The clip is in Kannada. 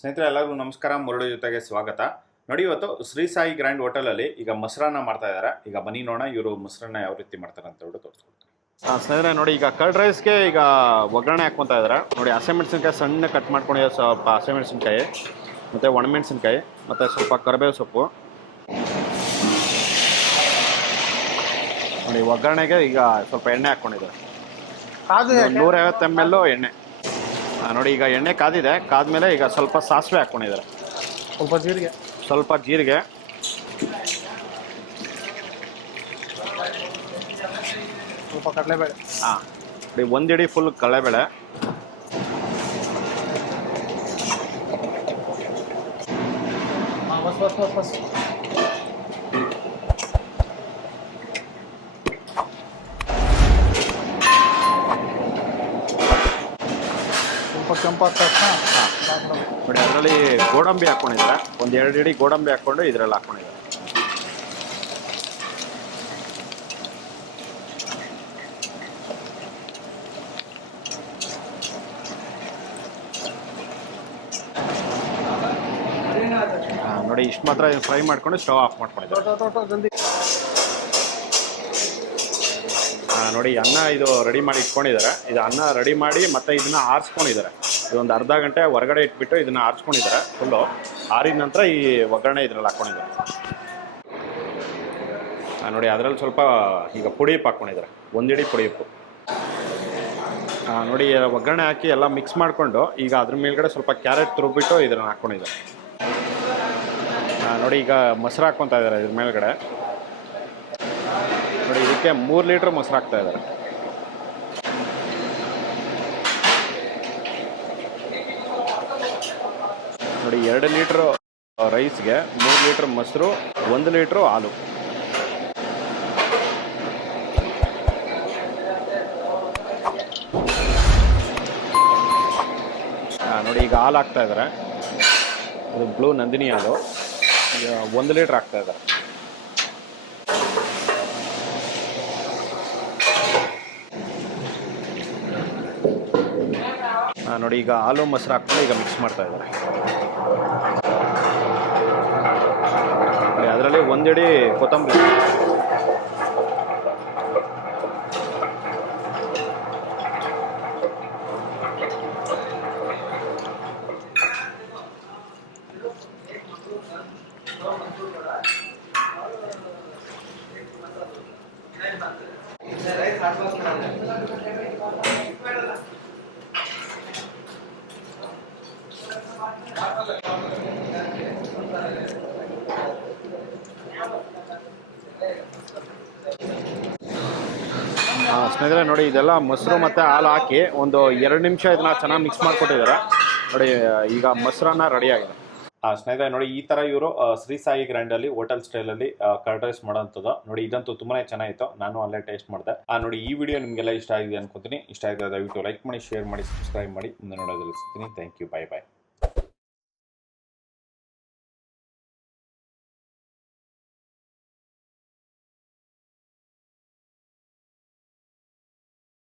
ಸ್ನೇಹಿತರೆ ಎಲ್ಲರಿಗೂ ನಮಸ್ಕಾರ. ಮುರಳಿ ಜೊತೆಗೆ ಸ್ವಾಗತ. ನೋಡಿ, ಇವತ್ತು ಶ್ರೀ ಸಾಯಿ ಗ್ರ್ಯಾಂಡ್ ಹೋಟೆಲಲ್ಲಿ ಈಗ ಮೊಸರನ್ನ ಮಾಡ್ತಾ ಇದ್ದಾರೆ. ಈಗ ಬನ್ನಿ ನೋಡೋಣ ಇವರು ಮೊಸರನ್ನ ಯಾವ ರೀತಿ ಮಾಡ್ತಾರೆ ಅಂತ ಹೇಳ್ಬಿಟ್ಟು ತೋರಿಸ್ಕೊಡ್ತಾರೆ. ಸ್ನೇಹಿತರೆ ನೋಡಿ, ಈಗ ಕರ್ಡ್ ರೈಸ್ಗೆ ಈಗ ಒಗ್ಗರಣೆ ಹಾಕ್ಕೊತಾ ಇದ್ದಾರೆ. ನೋಡಿ, ಹಸಿಮೆಣಸಿನ್ಕಾಯಿ ಸಣ್ಣ ಕಟ್ ಮಾಡ್ಕೊಂಡಿದ್ದಾರೆ, ಸ್ವಲ್ಪ ಹಸಿಮೆಣಸಿನ್ಕಾಯಿ ಮತ್ತು ಒಣಮೆಣಸಿನ್ಕಾಯಿ ಮತ್ತು ಸ್ವಲ್ಪ ಕರಿಬೇವು ಸೊಪ್ಪು. ನೋಡಿ, ಒಗ್ಗರಣೆಗೆ ಈಗ ಸ್ವಲ್ಪ ಎಣ್ಣೆ ಹಾಕ್ಕೊಂಡಿದ್ದಾರೆ, 150 ml ಎಣ್ಣೆ. ನೋಡಿ, ಈಗ ಎಣ್ಣೆ ಕಾದಿದೆ. ಕಾದ್ಮೇಲೆ ಈಗ ಸ್ವಲ್ಪ ಸಾಸಿವೆ ಹಾಕ್ಕೊಂಡಿದ್ದಾರೆ, ಸ್ವಲ್ಪ ಜೀರಿಗೆ, ಸ್ವಲ್ಪ ಕಡಲೆಬೇಳೆ. ನೋಡಿ, ಒಂದಿಡಿ ಫುಲ್ ಕಡಲೆಬೇಳೆ, ಕೆಂಪಾದ ನೋಡಿ ಅದರಲ್ಲಿ ಗೋಡಂಬಿ ಹಾಕ್ಕೊಂಡಿದ್ದಾರೆ. 1-2 ಇಡಿ ಗೋಡಂಬಿ ಹಾಕ್ಕೊಂಡು ಇದರಲ್ಲಿ ಹಾಕ್ಕೊಂಡಿದ್ದಾರೆ. ನೋಡಿ, ಇಷ್ಟು ಮಾತ್ರ ಫ್ರೈ ಮಾಡ್ಕೊಂಡು ಸ್ಟವ್ ಆಫ್ ಮಾಡ್ಕೊಂಡಿದ್ದಾರೆ. ನೋಡಿ, ಅನ್ನ ಇದು ರೆಡಿ ಮಾಡಿ ಇಟ್ಕೊಂಡಿದ್ದಾರೆ. ಇದು ಅನ್ನ ರೆಡಿ ಮಾಡಿ ಮತ್ತೆ ಇದನ್ನ ಆರಿಸ್ಕೊಂಡಿದ್ದಾರೆ. ಇದೊಂದು ಅರ್ಧ ಗಂಟೆ ಹೊರಗಡೆ ಇಟ್ಬಿಟ್ಟು ಇದನ್ನ ಆರಿಸ್ಕೊಂಡಿದ್ದಾರೆ. ಫುಲ್ಲು ಆರಿದ ನಂತರ ಈ ಒಗ್ಗರಣೆ ಇದರಲ್ಲಿ ಹಾಕ್ಕೊಂಡಿದ್ದಾರೆ. ನೋಡಿ, ಅದರಲ್ಲಿ ಸ್ವಲ್ಪ ಈಗ ಪುಡಿ ಉಪ್ಪು ಹಾಕ್ಕೊಂಡಿದ್ದಾರೆ, 1 ಇಡಿ ಪುಡಿ ಉಪ್ಪು. ನೋಡಿ, ಒಗ್ಗರಣೆ ಹಾಕಿ ಎಲ್ಲ ಮಿಕ್ಸ್ ಮಾಡಿಕೊಂಡು ಈಗ ಅದ್ರ ಮೇಲ್ಗಡೆ ಸ್ವಲ್ಪ ಕ್ಯಾರೆಟ್ ತುರುಬಿಟ್ಟು ಇದನ್ನು ಹಾಕ್ಕೊಂಡಿದ್ದಾರೆ. ನೋಡಿ, ಈಗ ಮೊಸರು ಹಾಕ್ಕೊತಾ ಇದ್ದಾರೆ ಇದ್ರ ಮೇಲ್ಗಡೆ. ನೋಡಿ, ಇದಕ್ಕೆ 3 ಲೀಟ್ರ್ ಮೊಸರು ಹಾಕ್ತಾ ಇದ್ದಾರೆ. ನೋಡಿ, 2 ಲೀಟ್ರ್ ರೈಸ್ಗೆ 3 ಲೀಟ್ರ್ ಮೊಸರು, 1 ಲೀಟ್ರು ಹಾಲು. ನೋಡಿ, ಈಗ ಹಾಲು ಹಾಕ್ತಾ ಇದ್ದಾರೆ. ಅದು ಬ್ಲೂ ನಂದಿನಿ ಹಾಲು 1 ಲೀಟ್ರ್ ಹಾಕ್ತಾ ಇದ್ದಾರೆ. ನೋಡಿ, ಈಗ ಹಾಲು ಮೊಸರು ಹಾಕ್ಕೊಂಡು ಈಗ ಮಿಕ್ಸ್ ಮಾಡ್ತಾ ಇದ್ದಾರೆ. ಅದರಲ್ಲಿ 1 ಇಡಿ ಕೊತ್ತಂಬರಿ, ಸ್ನೇಹಿತರೆ ನೋಡಿ, ಇದೆಲ್ಲ ಮೊಸರು ಮತ್ತು ಹಾಲು ಹಾಕಿ ಒಂದು 2 ನಿಮಿಷ ಇದನ್ನ ಚೆನ್ನಾಗಿ ಮಿಕ್ಸ್ ಮಾಡಿಕೊಟ್ಟಿದ್ದಾರೆ. ನೋಡಿ, ಈಗ ಮೊಸರನ್ನ ರೆಡಿ ಆಗಿದೆ. ಸ್ನೇಹಿತರೆ ನೋಡಿ, ಈ ಥರ ಇವರು ಶ್ರೀ ಸಾಯಿ ಗ್ರ್ಯಾಂಡಲ್ಲಿ ಹೋಟೆಲ್ ಸ್ಟೈಲಲ್ಲಿ ಕರ್ಡ್ ರೈಸ್ ಮಾಡೋಂಥದ್ದು. ನೋಡಿ, ಇದಂತೂ ತುಂಬಾ ಚೆನ್ನಾಗಿತ್ತು. ನಾನು ಅಲ್ಲೇ ಟೇಸ್ಟ್ ಮಾಡಿದೆ. ನೋಡಿ, ಈ ವಿಡಿಯೋ ನಿಮಗೆಲ್ಲ ಇಷ್ಟ ಆಗಿದೆ ಅನ್ಕೋತೀನಿ. ಇಷ್ಟ ಆಗಿದೆ ದಯವಿಟ್ಟು ಲೈಕ್ ಮಾಡಿ, ಶೇರ್ ಮಾಡಿ, ಸಬ್ಸ್ಕ್ರೈಬ್ ಮಾಡಿ. ಮುಂದೆ ನೋಡೋದ್ರಲ್ಲಿ ಸಿಗ್ತೀನಿ. Thank you. Bye bye.